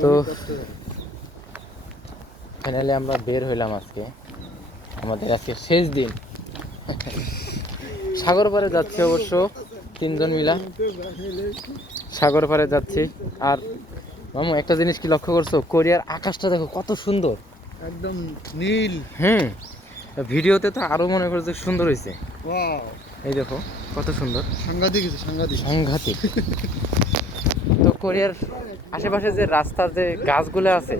তো ফাইনালি আমরা বের হইলাম আজকে। আমাদের আজকে শেষ দিন। সাগর পাড়ে যাচ্ছি অবশ্য তিনজন মিলা। সাগর পাড়ে যাচ্ছি। আর মামু একটা জিনিস কি লক্ষ্য করছ? কোরিয়ার আকাশটা দেখো কত সুন্দর। একদম নীল। হুম। ভিডিওতে তো আরও মনে করছে সুন্দর হয়েছে এই দেখো কত সুন্দর। সাংঘাতিক সাংঘাতিক। সাংঘাতিক। তো কোরিয়ার আশেপাশে যে রাস্তার যে গাছগুলো আছে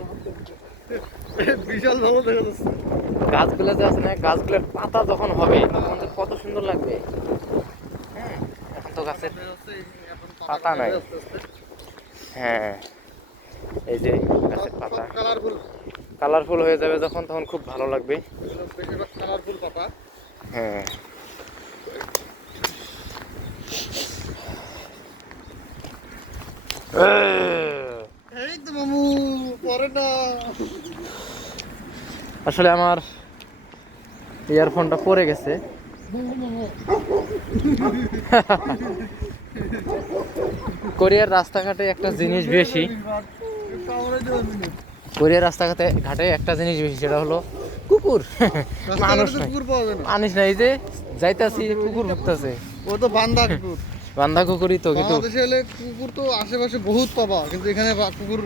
বিশাল ভালো দেখা যাচ্ছে। গাছগুলো যে আছে না গাছগুলোর পাতা যখন হবে তখন যে কত সুন্দর লাগবে। হ্যাঁ, এখন তো গাছের পাতা নাই। হ্যাঁ এই যে গাছের পাতা। কালারফুল কালারফুল হয়ে যাবে যখন তখন খুব ভালো লাগবে। কালারফুল পাতা। হ্যাঁ। আসলে আমার ইয়ারফোনটা পরে গেছে। কোরিয়ার রাস্তাঘাটে একটা জিনিস বেশি। কোরিয়ার রাস্তাঘাটে ঘাটে একটা জিনিস বেশি সেটা হলো কুকুর। মানুষ নাই। মানুষ নাই এই যে যাইতাছি কুকুর ভুগতেছে ও তো বান্দা কুকুর বান্ধা কুকুরই তো কিন্তু বাংলাদেশে এলে কুকুর তো আশেপাশে বহুত পাবা কিন্তু এখানে কুকুর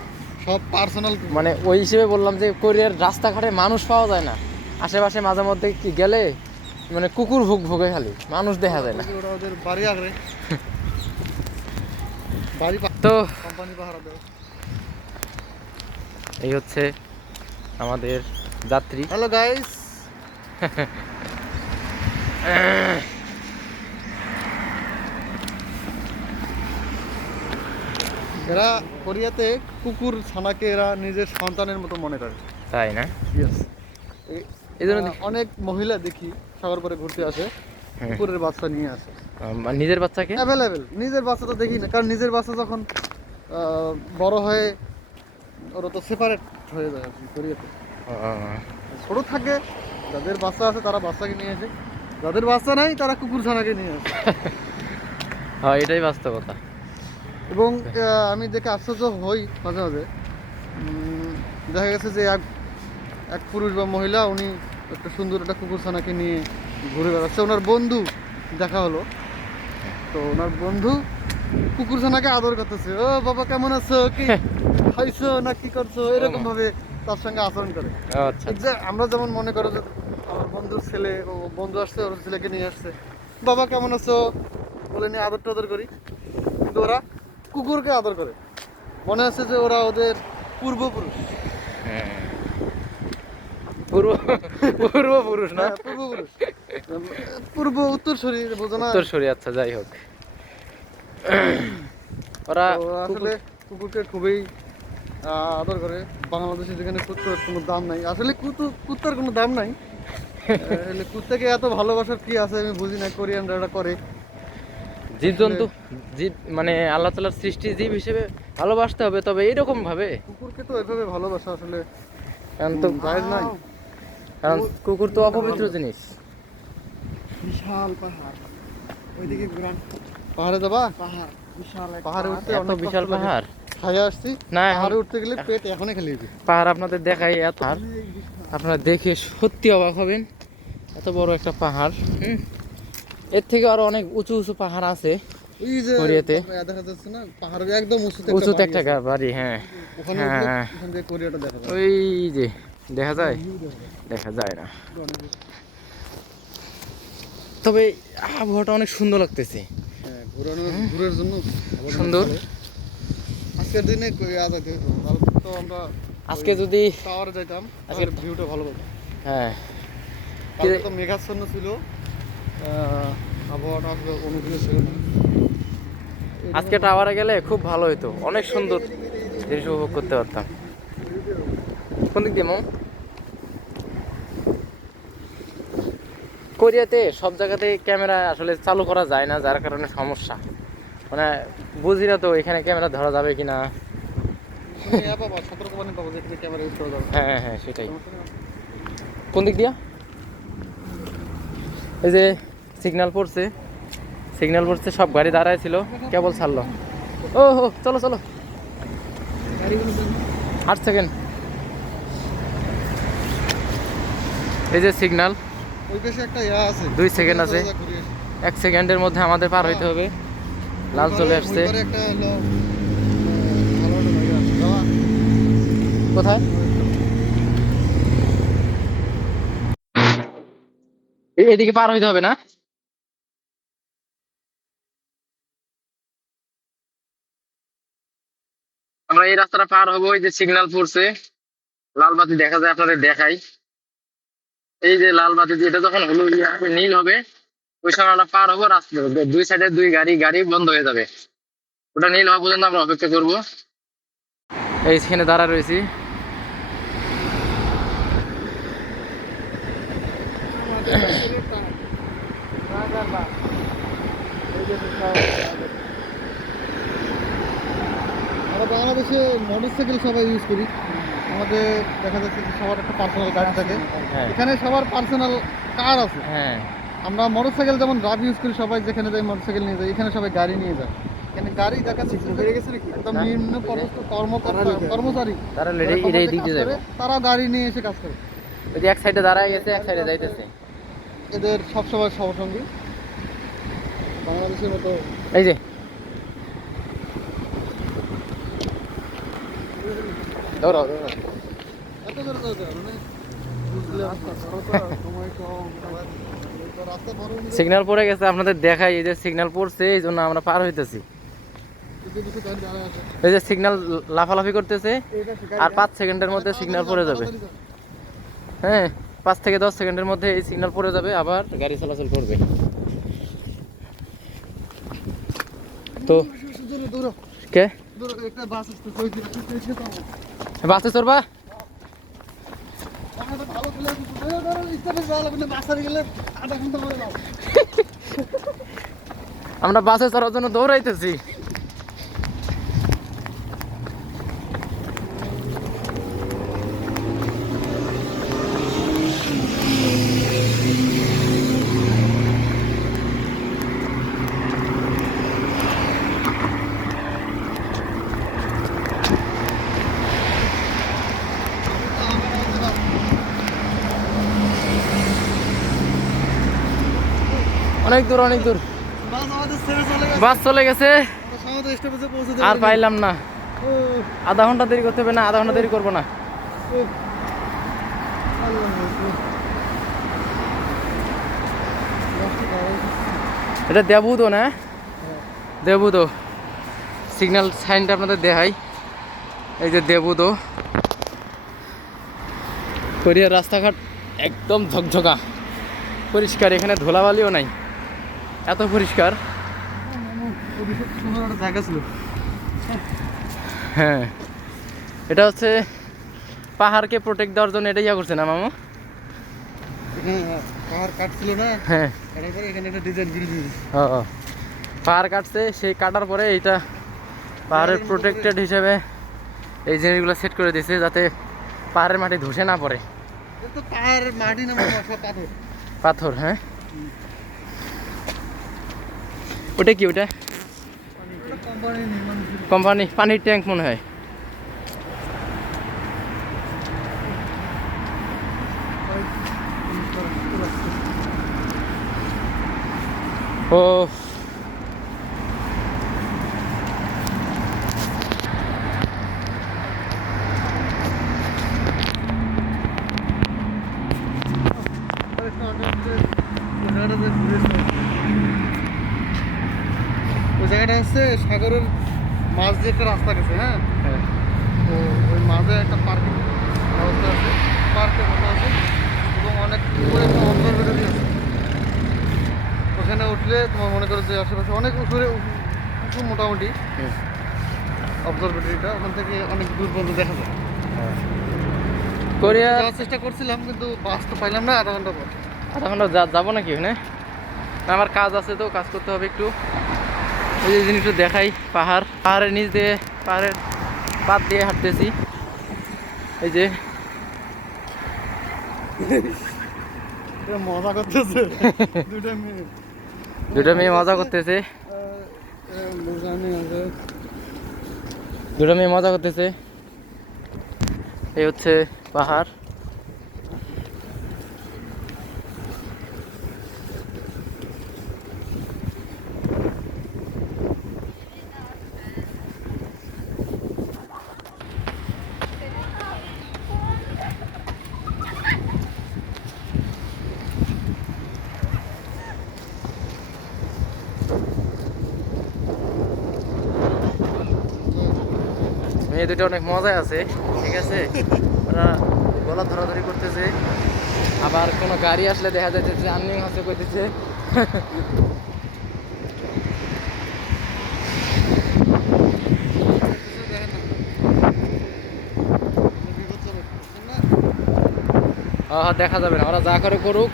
সব পার্সোনাল মানে ওই হিসেবে বললাম যে কোরিয়ার রাস্তাঘাটে মানুষ পাওয়া যায় না। আশেপাশে মাঝে মধ্যে কি গেলে মানে কুকুর ভুগ ভুগে খালি মানুষ দেখা যায় না। ওরা ওদের বাড়ি আগে বাড়ি তো কোম্পানি পাহারা দেয়। এই হচ্ছে আমাদের যাত্রী। হ্যালো গাইস এরা কোরিয়াতে কুকুর ছানাকে এরা নিজের সন্তানের মতো মনে করে। তাই না? ইয়েস এই জন্য অনেক মহিলা দেখি সাগর পরে ঘুরতে আসে হ্যাঁ। কুকুরের বাচ্চা নিয়ে আসে। নিজের বাচ্চাকে? অ্যাভেলেবেল নিজের বাচ্চা তো দেখি না কারণ নিজের বাচ্চা যখন বড় হয়ে ওরা তো সেপারেট হয়ে যায় আর কি কোরিয়াতে। ছোট থাকে যাদের বাচ্চা আছে তারা বাচ্চাকে নিয়ে আসে যাদের বাচ্চা নাই তারা কুকুর ছানাকে নিয়ে আসে। হ্যাঁ এটাই বাস্তবতা। এবং আমি দেখে আশ্চর্য হই মাঝে মাঝে। দেখা গেছে যে এক এক পুরুষ বা মহিলা উনি একটা সুন্দর একটা কুকুর ছানাকে নিয়ে ঘুরে বেড়াচ্ছে। ওনার বন্ধু দেখা হলো। তো ওনার বন্ধু কুকুর ছানাকে আদর করতেছে। ও বাবা কেমন আছো? কি খাইছো না কি করছ? এরকম ভাবে তার সঙ্গে আচরণ করে। আচ্ছা। যে আমরা যেমন মনে করো যে আমার বন্ধুর ছেলে ও বন্ধু আসছে ওর ছেলেকে নিয়ে আসছে। বাবা কেমন আছো? বলে নিয়ে আদর টাদর করি। কিন্তু ওরা কুকুরকে আদর করে। মনে হচ্ছে যে ওরা ওদের পূর্বপুরুষ। হ্যাঁ। পূর্ব পূর্বপুরুষ না? হ্যাঁ, পূর্বপুরুষ। পূর্ব উত্তর শরীর বোঝো না। উত্তর সরি আচ্ছা যাই হোক। ওরা আসলে কুকুরকে খুবই আদর করে। বাংলাদেশে যেখানে কুত্তার কোনো দাম নাই। আসলে কুতু কুত্তার কোনো দাম নাই। কুত্তাকে এত ভালোবাসার কি আছে আমি বুঝি না কোরিয়ানরা এটা করে। জীবজন্তু জীব মানে আল্লাহ তালার সৃষ্টি জীব হিসেবে ভালোবাসতে হবে তবে এইরকম ভাবে। কুকুরকে তো এভাবে ভালোবাসা আসলে কারণ তো জায়েজ নাই। কারণ কুকুর তো অপবিত্র জিনিস। বিশাল পাহাড়। ওইদিকে গ্রান পাহাড়ে যাবা? পাহাড় বিশাল পাহাড়ে উঠতে এত বিশাল পাহাড়? খাইয়ে আসছি। না পাহাড়ে উঠতে গেলে পেট এখনই খালি পাহাড় আপনাদের দেখাই এত আর আপনারা দেখে সত্যি অবাক হবেন। এত বড় একটা পাহাড় হুম? এর থেকে আরও অনেক উঁচু উঁচু পাহাড় আছে এই যে কোরিয়াতে? দেখা যাচ্ছে না পাহাড়ের একদম উঁচুতে উঁচুতে একটা বাড়ি হ্যাঁ। হ্যাঁ, উঠলে হ্যাঁ। ওখান থেকে কোরিয়াটা দেখা যায়। ওই যে দেখা যায়? দেখা যায়। না। তবে আবহাওয়াটা অনেক সুন্দর লাগতেছে। হ্যাঁ ঘুরের জন্য সুন্দর। আজকের দিনে তো আমরা আজকে যদি টাওয়ারে যাইতাম আজকে- আজকের ভিউটা ভালো হ্যাঁ। তো মেঘাচ্ছন্ন ছিল। আবহাওয়াটা অনুকূলে ছিল না। আজকে টাওয়ারে গেলে খুব ভালো হতো অনেক সুন্দর জিনিস উপভোগ করতে পারতাম। কোন দিক দিয়ে মৌ? কোরিয়াতে সব জায়গাতে ক্যামেরা আসলে চালু করা যায় না যার কারণে সমস্যা। মানে বুঝি না তো এখানে ক্যামেরা ধরা যাবে করা যাবে না। হ্যাঁ হ্যাঁ সেটাই। কোন দিক দিয়া? এই যে সিগন্যাল পড়ছে। সিগন্যাল পড়ছে সব গাড়ি দাঁড়ায় ছিল। কেবল ছাড়লো। ও হো চলো চলো। আট সেকেন্ড এই যে সিগন্যাল দুই second আছে। এক সেকেন্ডের মধ্যে আমাদের পার হইতে হবে। লাল চলে আসছে? কোথায়? এদিকে পার হইতে হবে না? আমরা এই রাস্তাটা পার হব, এই যে সিগন্যাল পড়ছে। লাল বাতি দেখা যায়, আপনাদের দেখাই। এই যে লাল বাতি এটা যখন ইয়ে নীল হবে, ওই সময় আমরা পার হব রাস্তা দুই সাইডে দুই গাড়ি গাড়ি বন্ধ হয়ে যাবে। ওটা নীল হওয়া পর্যন্ত আমরা অপেক্ষা করব। এইখানে দাঁড়া রয়েছি। আমরা বাংলাদেশে মোটরসাইকেল সবাই ইউজ করি। আমাদের দেখা যাচ্ছে যে সবার একটা পার্সোনাল গাড়ি থাকে। হ্যাঁ। এখানে সবার পার্সোনাল কার আছে। হ্যাঁ। আমরা মোটরসাইকেল যেমন রাব ইউজ করি সবাই যেখানে যাই মোটরসাইকেল নিয়ে যাই এখানে সবাই গাড়ি নিয়ে যায়। এখানে গাড়ি একদম। নিম্ন কর্মকর্তা কর্মচারী। তারা তারা গাড়ি নিয়ে এসে কাজ করে। ওই যে এক সাইডে দাঁড়ায় গেছে এক সাইডে যাইতেছে। এদের সবসময় সহসঙ্গী। বাংলাদেশের মতো এই যে দৌড়াও দৌড়াও। এত জোরে চলতে হবে না বুঝলে সময় কম রাস্তা বড় হলে সিগন্যাল পড়ে গেছে আপনাদের দেখাই এই যে সিগন্যাল পড়ছে এই জন্য আমরা পার হইতেছি। এই যে সিগন্যাল লাফালাফি করতেছে আর পাঁচ সেকেন্ডের মধ্যে সিগন্যাল পড়ে যাবে। হ্যাঁ পাঁচ থেকে দশ সেকেন্ডের মধ্যে এই সিগন্যাল পড়ে যাবে আবার গাড়ি চলাচল করবে। তো কে? বাস চড়বা? আমরা বাসে চড়ার জন্য দৌড়াইতেছি। অনেক দূর অনেক দূর। বাস চলে গেছে। আর পাইলাম না। আধা ঘণ্টা দেরি করতে হবে না আধা ঘণ্টা দেরি করব না। এটা দেবুদো না? দেবুদো। সিগন্যাল সাইনটা আপনাদের দেখাই। এই যে দেবুদো। কোরিয়ার রাস্তাঘাট একদম ঝকঝকা। পরিষ্কার এখানে ধুলাবালিও নাই। এত পরিষ্কার? হ্যাঁ। এটা হচ্ছে পাহাড়কে প্রোটেক্ট দেওয়ার জন্য এটা ইয়া করছে না মামু? পাহাড় কাটছিল না হ্যাঁ। এখানে একটা ডিজাইন। পাহাড় কাটছে সেই কাটার পরে এইটা পাহাড়ের প্রোটেক্টেড হিসেবে এই জিনিসগুলো সেট করে দিয়েছে যাতে পাহাড়ের মাটি ধসে না পড়ে। এটা তো পাহাড় মাটি না পাথর। পাথর হ্যাঁ? ওটা কি ওটা এটা কোম্পানি নির্মাণ ছিল। কোম্পানি পানির ট্যাঙ্ক মনে হয় ও আর একটা আগে যে ওই জায়গাটা যে ঘুরেছিলাম। ওই জায়গাটা হচ্ছে সাগরের মাছ দিয়ে একটা রাস্তা গেছে হ্যাঁ? হ্যাঁ। তো ওই মাঝে একটা পার্কিং ব্যবস্থা আছে পার্কের মতো আছে এবং অনেক উপরে একটা অবজারভেটরি আছে। ওখানে উঠলে তোমার মনে করো যে আশেপাশে অনেক উপরে উঁচু মোটামুটি হুম। অবজারভেটরিটা ওখান থেকে অনেক দূর পর্যন্ত দেখা যায়। কোরিয়া যাওয়ার চেষ্টা করছিলাম কিন্তু বাস তো পাইলাম না আধা ঘণ্টা পর। আধা ঘণ্টা যাব নাকি ওখানে? আমার কাজ আছে তো কাজ করতে হবে একটু। ওই যে জিনিসটা দেখাই পাহাড়। পাহাড়ের নিচ দিয়ে পাহাড়ের পাত দিয়ে হাঁটতেছি। এই যে। মজা করতেছে। দুটা মেয়ে। দুটো মেয়ে মজা করতেছে। দুটো মেয়ে মজা করতেছে। এই হচ্ছে পাহাড়। মেয়ে দুটো অনেক মজায় আছে, ঠিক আছে? ওরা গলা ধরাধরি করতেছে। আবার কোনো গাড়ি আসলে দেখা যাচ্ছে আর্নিং হচ্ছে করতেছে দেখা যাবে না, ওরা যা করে করুক,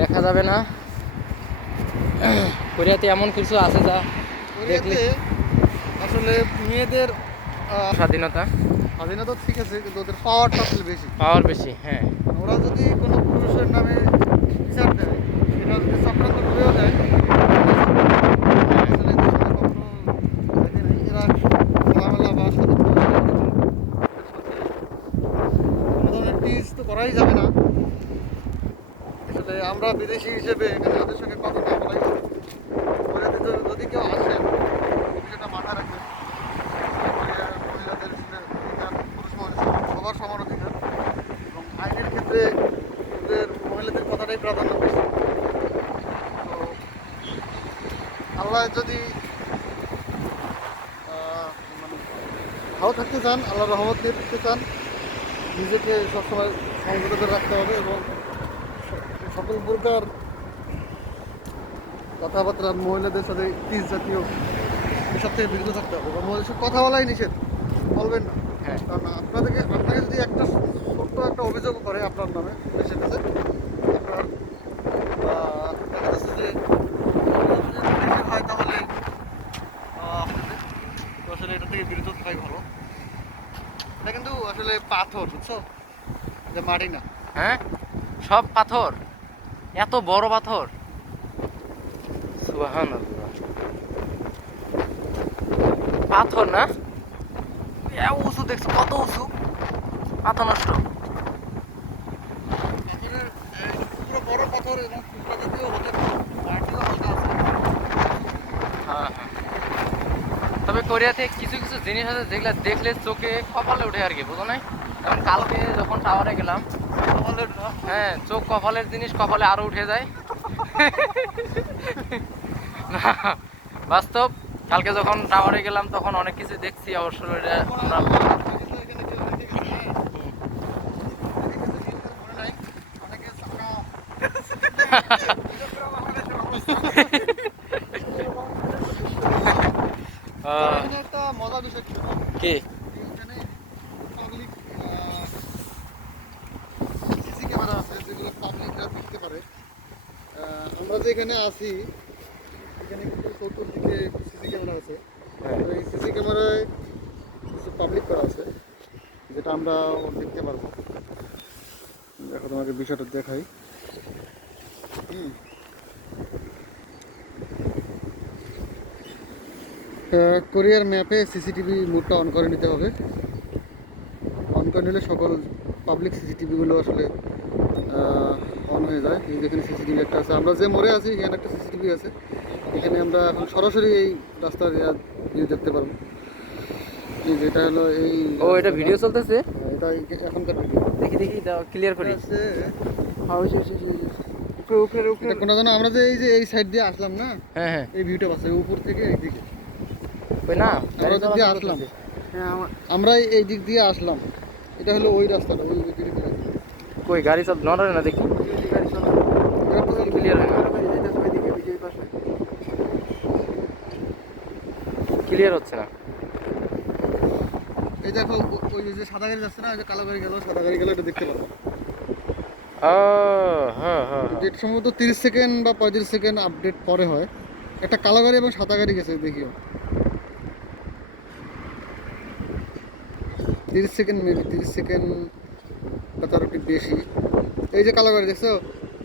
দেখা যাবে না। কোরিয়াতে এমন কিছু আছে যা দেখলে আসলে মেয়েদের স্বাধীনতা। স্বাধীনতা ঠিক আছে কিন্তু ওদের পাওয়ারটা আসলে বেশি। পাওয়ার বেশি হ্যাঁ। ওরা যদি কোনো পুরুষের নামে বিচার দেয় সেটা যদি চক্রান্ত করেও দেয় করাই যাবে না। আসলে আমরা বিদেশি হিসেবে এখানে ওদের সঙ্গে কথা না বলাই ভালো। কোরিয়াতে তো যদি কেউ আসেন সেটা মাথায় রাখবেন কোরিয়ার মহিলাদের সাথে অধিকার, পুরুষ মহিলা সবার সমান অধিকার এবং আইনের ক্ষেত্রে ওদের মহিলাদের কথাটাই প্রাধান্য বেশি। তো আল্লাহ যদি মানে ভালো থাকতে চান আল্লাহ রহমত দিয়ে থাকতে চান, নিজেকে সবসময় সংযত রাখতে হবে এবং সকল প্রকার কথাবার্তা মহিলাদের সাথে টিস জাতীয় এসব থেকে বিরত থাকতে হবে। এবং মহিলাদের সাথে কথা বলাই নিষেধ বলবেন না হ্যাঁ কারণ আপনাদেরকে আপনাকে যদি একটা ছোট্ট একটা অভিযোগ করে আপনার নামে পুলিশের কাছে আপনার আহ, দেখা যাচ্ছে যে যদি পুলিশের হয় তাহলে আহ, আপনাদের তো আসলে এটা থেকে বিরত থাকাই ভালো এটা কিন্তু আসলে পাথর বুঝছ? যে মাটি না হ্যাঁ? সব পাথর? এত বড় পাথর? সুবহানাল্লাহ। পাথর না? উঁচু দেখছ কত উঁচু? পাথর নষ্ট। পাথরের এই, পুরো বড় পাথর এবং হ্যাঁ হ্যাঁ। তবে কোরিয়াতে কিছু কিছু জিনিস আছে যেগুলো দেখলে চোখে কপালে উঠে আর কি বুঝো নাই? যেমন কালকে যখন টাওয়ারে গেলাম হ্যাঁ চোখ কপালের জিনিস কপালে আরও উঠে যায়। না, বাস্তব কালকে যখন টাওয়ারে গেলাম তখন অনেক কিছু দেখছি অবশ্য কি জানো? কি এখানে public, আহ, CC ক্যামেরা আছে যেগুলো পাবলিকরা দেখতে পারে আহ, আমরা যে এখানে আছি এখানে কিন্তু চতুর্দিকে সিসি ক্যামেরা আছে হ্যাঁ। তো এই সিসি ক্যামেরায় কিছু পাবলিক করা আছে যেটা আমরা দেখতে পারব দেখো তোমাকে বিষয়টা দেখাই হুম। কোরিয়ার ম্যাপে সিসিটিভি মোডটা অন করে নিতে হবে অন করে নিলে সকল পাবলিক সিসিটিভিগুলো আসলে অন হয়ে যায়। এই যেখানে সিসিটিভি একটা আছে। আমরা যে মোড়ে আছি এখানে একটা সিসিটিভি আছে। এখানে আমরা এখন সরাসরি এই রাস্তার ভিউ দেখতে পারব। যেটা হলো এই ও এটা ভিডিও চলতেছে? এটা এখনকার ভিডিও দেখি দেখি দাও ক্লিয়ার করি। আছে। উপরে কোনো যেন আমরা যে এই যে এই সাইড দিয়ে আসলাম না হ্যাঁ হ্যাঁ। এই ভিউটা পাচ্ছে উপর থেকে এই দিকে। ওই না আমরা দিয়ে আসলাম। আমরা এই দিক দিয়ে আসলাম। এটা হলো ওই রাস্তাটা ওই ওই দিকে কই গাড়ি সব নড়ে না দেখি? ক্লিয়ার হয় ক্লিয়ার হচ্ছে না। এই দেখো ওই যে সাদা গাড়ি যাচ্ছে না ওই যে কালো গাড়ি গেল সাদা গাড়ি গেল এটা দেখতে ও হ্যাঁ হ্যাঁ হ্যাঁ। সম্ভবত তিরিশ সেকেন্ড বা পঁয়ত্রিশ সেকেন্ড আপডেট পরে হয়। একটা কালো গাড়ি এবং সাদা গাড়ি গেছে দেখিও। তিরিশ সেকেন্ড মেবি তিরিশ সেকেন্ড বা তার একটু বেশি। এই যে কালো গাড়ি দেখছ?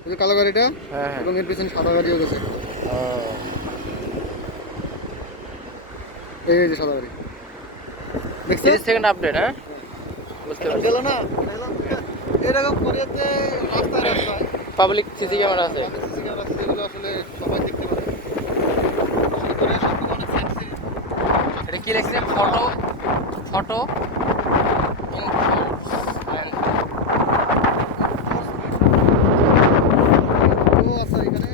এই কালো গাড়িটা হ্যাঁ হ্যাঁ। এবং এর পিছনে সাদা গাড়িও গেছে। এই যে সাদা গাড়ি। তিরিশ সেকেন্ড আপডেট হ্যাঁ? বুঝতে পারছি। গেল না? এরকম কোরিয়াতে রাস্তায় রাস্তায়। পাবলিক সিসি ক্যামেরা আছে। সিসি ক্যামেরা আছে, যেগুলো আসলে সবাই দেখতে পারে। এটা কি লিখছে? ফটো? ফটো ও আচ্ছা এখানে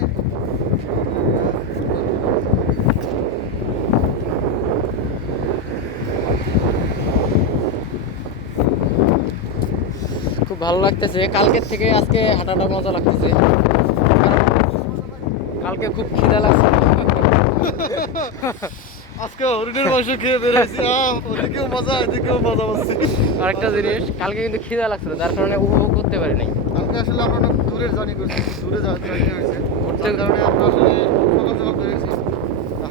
খুব ভালো লাগতেছে। কালকের থেকে আজকে হাঁটাটা মজা লাগতেছে। কালকে খুব খিদা লাগছে। আজকে হরিণের মাংস খেয়ে বেরিয়েছি। আহ, ওদিকেও মজা এদিকেও মজা পাচ্ছি। আরেকটা জিনিস কালকে কিন্তু খিদা লাগছিল যার কারণে উপভোগ করতে পারি নাই কালকে আসলে আমরা অনেক দূরের জার্নি করছি দূরে জার্নি হয়েছে। যার কারণে আমরা আসলে সকাল সকাল বেরিয়েছি।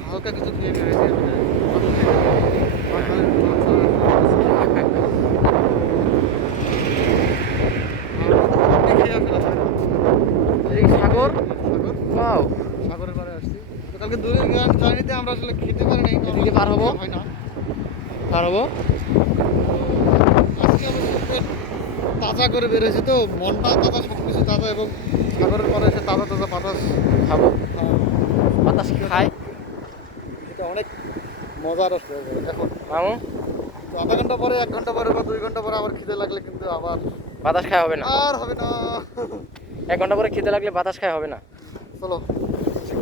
হালকা কিছু খেয়ে বেরিয়েছি মানে ভালো খেয়ে সকালে খেয়ে ফেলা হয় না। এই সাগর? ওয়াও। সাগরের পাড়ে আসছি। তো কালকে দূরের জার্নিতে আমরা আসলে খেতে পারি নাই এদিকে পার হব? হয় না। পার হব? আজকে তাজা করে বেরোয়েছি তো মনটা তাজা সব কিছু তাজা এবং সাগরের পরে এসে তাজা তাজা বাতাস খাব। বাতাস খাই এটা অনেক মজার আসবে এখন। মামু? আধা ঘণ্টা পরে এক ঘণ্টা পরে বা দুই ঘণ্টা পরে আবার খিদে লাগলে কিন্তু আবার বাতাস খাই হবে না। আর হবে না। এক ঘণ্টা পরে খেতে লাগলে বাতাস খায় হবে না। চলো। আছে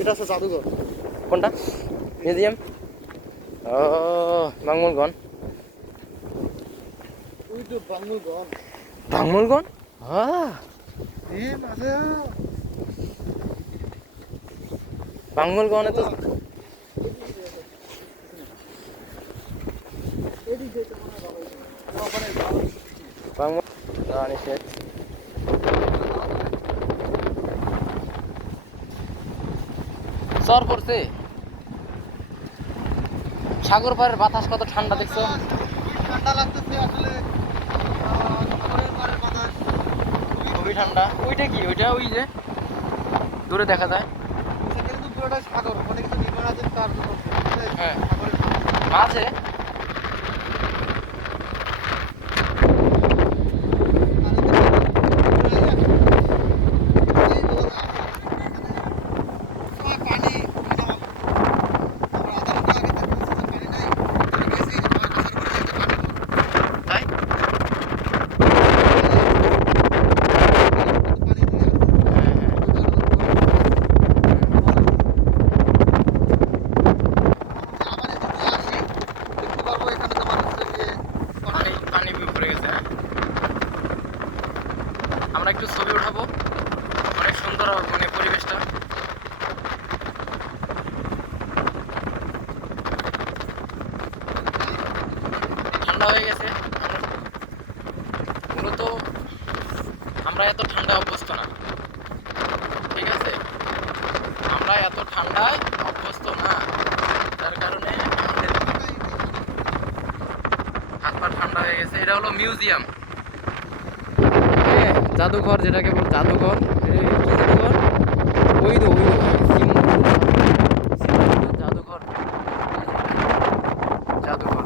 এটা হচ্ছে জাদুঘর। কোনটা? মিউজিয়াম? ও বাংমুলগন ওই তো বাঙ্গুল গন বাংমুলগন হ্যাঁ বাংমুলগনে তো বাংমুল রানী শেখ সর পড়ছে সাগর পাড়ের বাতাস কত ঠান্ডা দেখছ? ঠান্ডা লাগতেছে আসলে খুবই ঠান্ডা। ওইটা কি? ওইটা ওই যে? দূরে দেখা যায়। সাগর। হ্যাঁ। মাঝে তাই হ্যাঁ হ্যাঁ পানি পানি ভরে গেছে হ্যাঁ আমরা একটু ছবি উঠাবো অনেক সুন্দর মানে পরিবেশটা ঠান্ডা হয়ে গেছে। মূলত আমরা এত ঠান্ডা অভ্যস্ত না। ঠিক আছে? আমরা এত ঠান্ডায় অভ্যস্ত না। যার কারণে হাত পা ঠান্ডা হয়ে গেছে। এটা হলো মিউজিয়াম। জাদুঘর যেটাকে বল জাদুঘর। কি জাদুঘর? ওই তো, ওই তো সিম্বু সিম্বু জাদুঘর জাদুঘর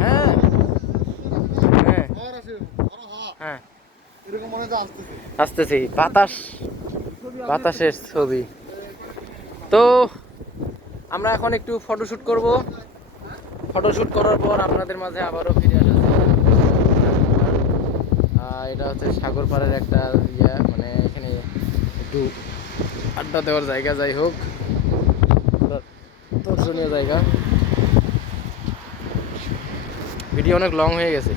হ্যাঁ হ্যাঁ হ্যাঁ এরকম মনে হয় আসতেছে। বাতাস বাতাসের ছবি। তো আমরা এখন একটু ফটোশুট করব। ফটোশুট করার পর আপনাদের মাঝে আবারও ফিরে আসা এটা হচ্ছে সাগর পাড়ের একটা ইয়া মানে এখানে একটু আড্ডা দেওয়ার জায়গা যাই হোক। দর্শনীয় জায়গা। ভিডিও অনেক লং হয়ে গেছে।